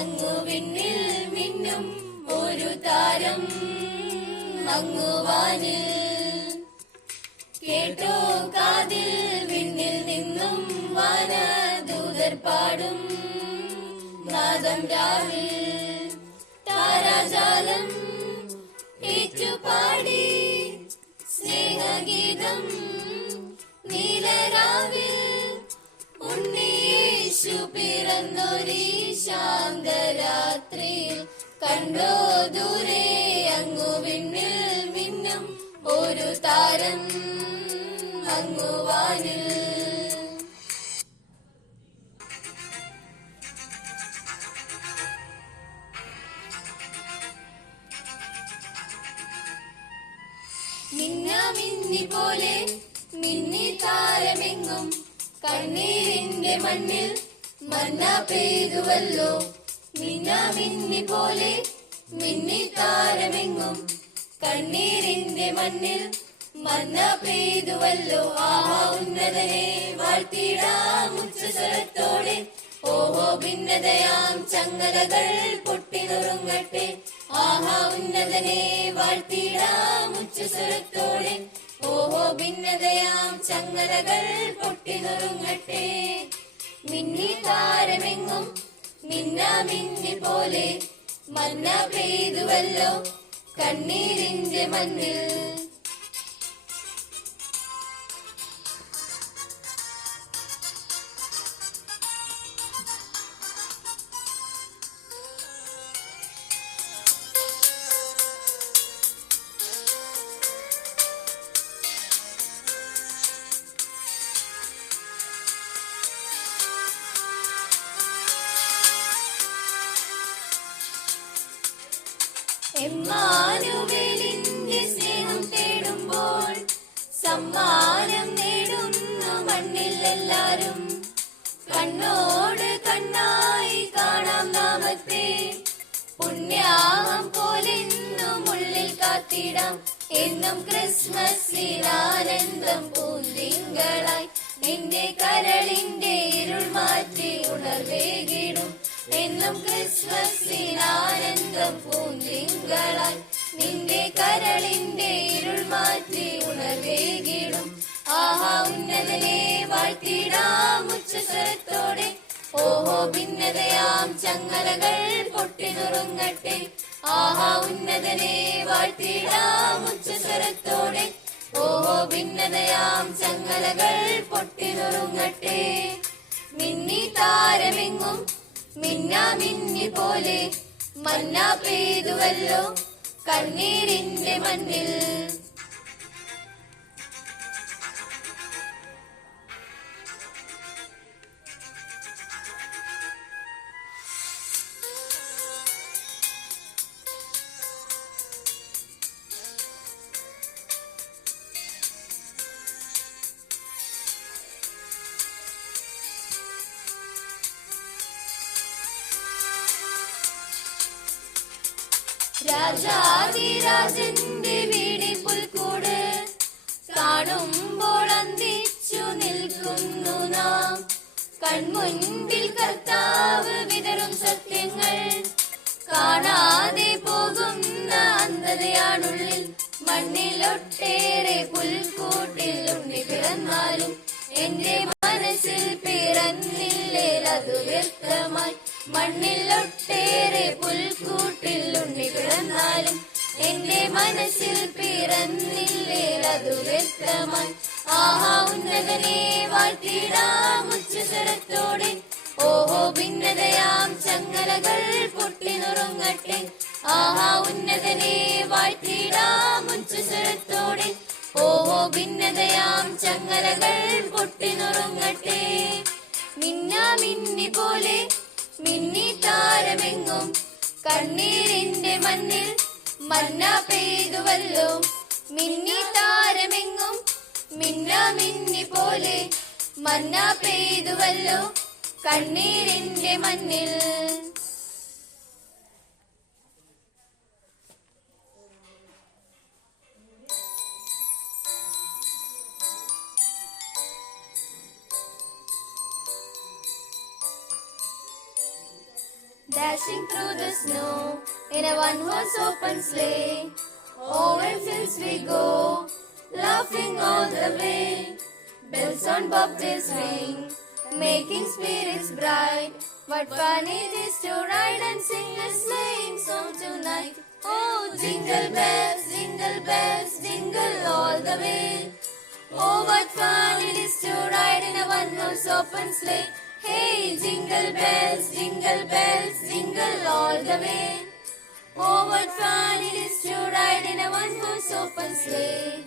അങ്ങു വിണ്ണിൽ മിന്നും ഒരു താരം അങ്ങുവാനിൽ. കേട്ടോ കാതിൽ വിണ്ണിൽ നിന്നും വാനദൂതർ പാടും നാദം രാവിൽ. താരാജാലം ഏറ്റുപാടി സ്നേഹഗീതം നീലരാവിൽ. ഉണ്ണിയേശു പിറന്നൊരീ ശാന്തരാത്രിയിൽ കണ്ടോ ദൂരെ അങ്ങു വിണ്ണിൽ മിന്നും ഒരു താരം അങ്ങുവാനിൽ. മിന്നാമിന്നി പോലെ മിന്നി താരമെങ്ങും കണ്ണീരിന്റെ മണ്ണിൽ മന്ന പെയ്തുവല്ലോ. മിന്നാമിന്നി പോലെ മിന്നി താരമെങ്ങും കണ്ണീരിന്റെ മണ്ണിൽ മന്ന പെയ്തുവല്ലോ. ആഹാ ഉന്നതനെ വാഴ്ത്തിടാം ഉച്ചസ്വരത്തോടെ. ഓഹോ ഭിന്നതയാം ചങ്ങലകൾ പൊട്ടിനുറുങ്ങട്ടെ. ആഹാ ഉന്നതനെ വാഴ്ത്തിടാം ഉച്ചസ്വരത്തോടെ. ഓഹോ ഭിന്നതയാം ചങ്ങലകൾ പൊട്ടിനുറുങ്ങട്ടെ. മിന്നി താരമെങ്ങും മിന്നാമിന്നി പോലെ മന്ന പെയ്തുവല്ലോ കണ്ണീരിന്റെ മണ്ണിൽ. എമ്മാനുവേലിന്റെ സ്നേഹം തേടുമ്പോൾ സമ്മാനം നേടുന്നു മണ്ണിൽ എല്ലാരും. കണ്ണോട് കണ്ണായി കാണാം നാമത്തെ. പുണ്യാഹം പോലെന്നും ഉള്ളിൽ കാത്തിടാം. എന്നും ക്രിസ്മസിനാനന്ദം പൂന്തിങ്കളായി നിന്റെ കരളിന്റെ ഇരുൾ മാറ്റി ഉണർവേകിടും. എന്നും ക്രിസ്മസിനാനന്ദം പൂന്തിങ്കളായി നിന്റെ കരളിന്റെ ഇരുൾ മാറ്റി ഉണർവേകിടും. ആഹാ ഉന്നതനെ വാഴ്ത്തിടാം ഉച്ചസ്വരത്തോടെ. ഓഹോ ഭിന്നതയാം ചങ്ങലകൾ പൊട്ടിനുറുങ്ങട്ടെ. ആഹാ ഉന്നതനെ വാഴ്ത്തിടാം ഉച്ചസ്വരത്തോടെ. ഓഹോ ഭിന്നതയാം ചങ്ങലകൾ പൊട്ടിനുറുങ്ങട്ടെ. മിന്നി താരമെങ്ങും മിന്നാമിന്നി പോലെ മന്ന പെയ്തുവല്ലോ കണ്ണീരിന്റെ മണ്ണിൽ. രാജാതിരാജന്റെ വീടി പുൽക്കൂട് കാണുമ്പോൾ അന്തിച്ചു നിൽക്കുന്നു നാം. കൺമുൻപിൽ കർത്താവ് വിതറും സത്യങ്ങൾ കാണാതെ പോകുന്ന അന്ധതയാണുള്ളിൽ. മണ്ണിലൊട്ടേറെ പുൽക്കൂട്ടിൽ ഉണ്ണി പിറന്നാലും എന്റെ മനസ്സിൽ പിറന്നില്ലേ അത് വ്യക്തമായി. മണ്ണിലൊട്ടേറെ പുൽക്കൂട്ടിൽ ഉണ്ണി പിറന്നാലും എന്റെ മനസ്സിൽ പിറന്നില്ലേ അത് വ്യക്തമായി. ആഹാ ഉന്നതനെ വാഴ്ത്തിടാം ഉച്ചസ്വരത്തോടെ. ഓഹോ ഭിന്നതയാം ചങ്ങലകൾ പൊട്ടിനുറുങ്ങട്ടെ. ആഹാ ഉന്നതനെ വാഴ്ത്തിടാം ഉച്ചസ്വരത്തോടെ. ഓഹോ ഭിന്നതയാം ചങ്ങലകൾ പൊട്ടിനുറുങ്ങട്ടെ. മിന്നാമിന്നി പോലെ മിന്നി താരമെങ്ങും കണ്ണീരിന്റെ മണ്ണിൽ മന്ന പെയ്തുവല്ലോ. മിന്നി താരമെങ്ങും മിന്നാമിന്നി പോലെ മന്ന പെയ്തുവല്ലോ കണ്ണീരിന്റെ മണ്ണിൽ. dashing through the snow in a one-horse open sleigh. Over fields we go, laughing all the way. Bells on bobtails ring, making spirits bright. What fun it is to ride and sing a sleighing song tonight. Oh, jingle bells, jingle all the way. Oh, what fun it is to ride in a one-horse open sleigh. Hey, jingle bells, jingle all the way. Oh, what fun it is to ride in a one-horse open sleigh.